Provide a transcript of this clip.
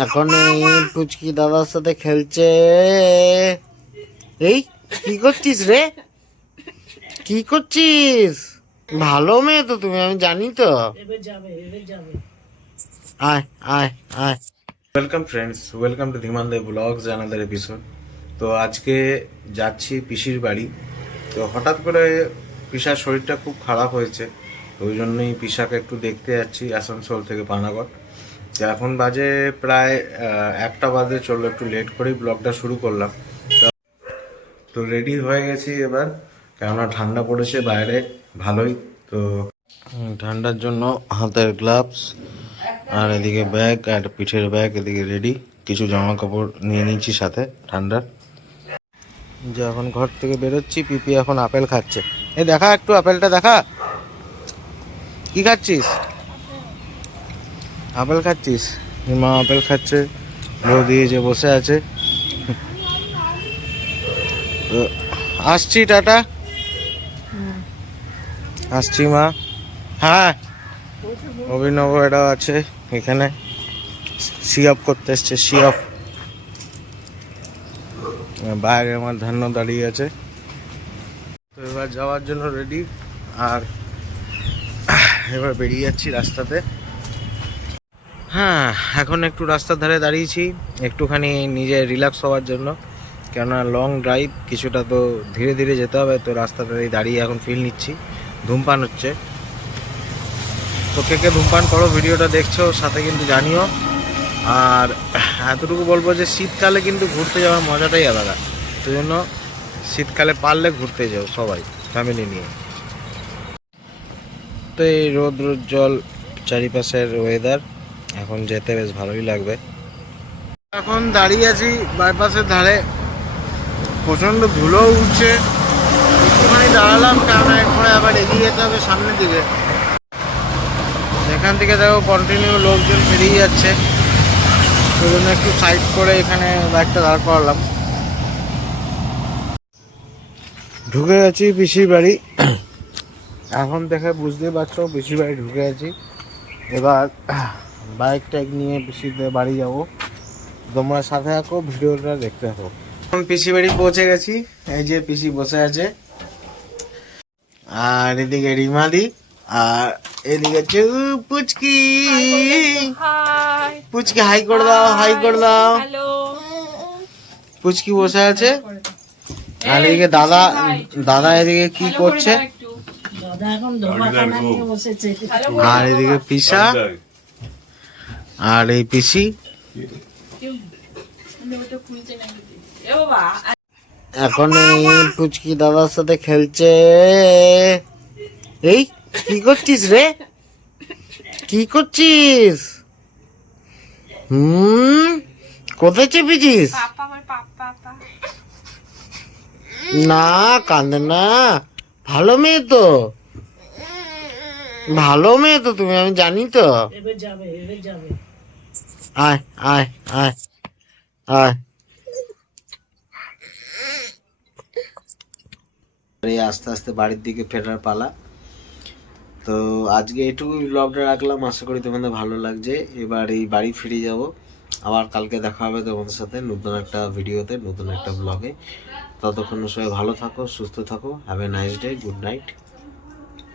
এখন পুচকি দাদার সাথে খেলছে। এই কি করছিস রে? কি করছিস? ভালো মেয়ে তো তুমি আমি জানি তো। আয় আয় আয়। Welcome friends welcome to Dhiman Dev vlogs another episode তো আজকে যাচ্ছি পিসির বাড়ি। তো হঠাৎ করে পিসার শরীরটা খুব খারাপ হয়েছে। ওই জন্যই পিসাকে একটু দেখতে যাচ্ছি আসানসোল থেকে পানাগড়। এখন বাজে প্রায় একটা বাজে, চলো একটু লেট করেই ব্লগটা শুরু করলাম। তো- রেডি হয়ে গেছি এবার, কেননা ঠান্ডা পড়েছে বাইরে, ভালোই, তো ঠান্ডার জন্য হাতের গ্লাভস আর এদিকে ব্যাগ আর পিঠের ব্যাগ এদিকে রেডি কিছু জামা কাপড় নিয়ে নিচ্ছি সাথে, ঠান্ডার। যে এখন ঘর থেকে বেরোচ্ছি, পিপি এখন আপেল খাচ্ছে। এ, দেখা একটু, আপেলটা দেখা। কি খাচ্ছিস? আপেল খাচ্ছিস? মা আপেল খাচ্ছে বৌদি যে বসে আছে। আসছি, টাটা। আসছি, মা। হ্যাঁ অভিনব এটাও আছে এখানে। সি অফ করতে এসছে সি অফ বাইরে আমার ধান্য দাঁড়িয়ে আছে। তো এবার যাওয়ার জন্য রেডি আর এবার বেরিয়ে যাচ্ছি রাস্তাতে। হ্যাঁ এখন একটু রাস্তার ধারে দাঁড়িয়েছি, একটুখানি নিজে রিল্যাক্স হওয়ার জন্য। কেননা লং ড্রাইভ কিছুটা তো ধীরে ধীরে যেতে হবে, তো রাস্তাটাতেই দাঁড়িয়ে এখন ফিল নিচ্ছি। ধূমপান হচ্ছে। তো কে কে ধূমপান করো, ভিডিওটা দেখছ, সাথে কিন্তু জানিও। আর এতটুকু বলব যে শীতকালে কিন্তু ঘুরতে যাওয়ার মজাটাই আলাদা। সেই জন্য শীতকালে পারলে ঘুরতে যাও সবাই ফ্যামিলি নিয়ে। তো এই রোদ রোদ জল চারিপাশের ওয়েদার এখন যেতে বেশ ভালোই লাগবে। এখন দাঁড়িয়ে আছি বাইপাসের ধারে। প্রচণ্ড ধুলো উঠছে। একটুখানি দাঁড়ালাম, কারণ এরপরে আবার এগিয়ে যেতে হবে সামনের দিকে। এখান থেকে দেখো কন্টিনিউ লোকজন বেরিয়ে যাচ্ছে। ওই জন্য একটু সাইড করে এখানে বাইকটা দাঁড় করালাম। ঢুকে গেছি পিসির বাড়ি। এখন দেখে বুঝতেই পারছ, পিসির বাড়ি ঢুকে গেছি। এবার বাইকটা নিয়ে পিসির বাড়ি যাব। তোমরা সাথে থাকো ভিডিওটা দেখতে থাকো। এখন পিসি বাড়ি পৌঁছে গেছি। এই যে পিসি বসে আছে। আর এদিকে রিমাদি আর এদিকে চু পুচকি। পুচকি হাই করে দাও হাই করে দাও। পুচকি বসে আছে। আর এদিকে দাদা দাদা এদিকে কি করছে? আর এদিকে পিসা। আর এই পিসি? এখন এই পুচকি দাদার সাথে খেলছে। এই, কি করছিস রে? কি করছিস? হুম? কোথায় চেপেছিস? না, কান্দে না। ভালো মেয়ে তো। ভালো মেয়ে তো তুমি, আমি জানি তো। আয় আয় আয় আয় আস্তে আস্তে বাড়ির দিকে ফেরার পালা। তো আজকে এটুকুই ব্লগটা রাখলাম। আশা করি তোমাদের ভালো লাগছে। এবার এই বাড়ি ফিরে যাব। আবার কালকে দেখা হবে তোমাদের সাথে নতুন একটা ভিডিওতে, নতুন একটা ব্লগে ততক্ষণ সবাই ভালো থাকো, সুস্থ থাকো। Have a nice day good night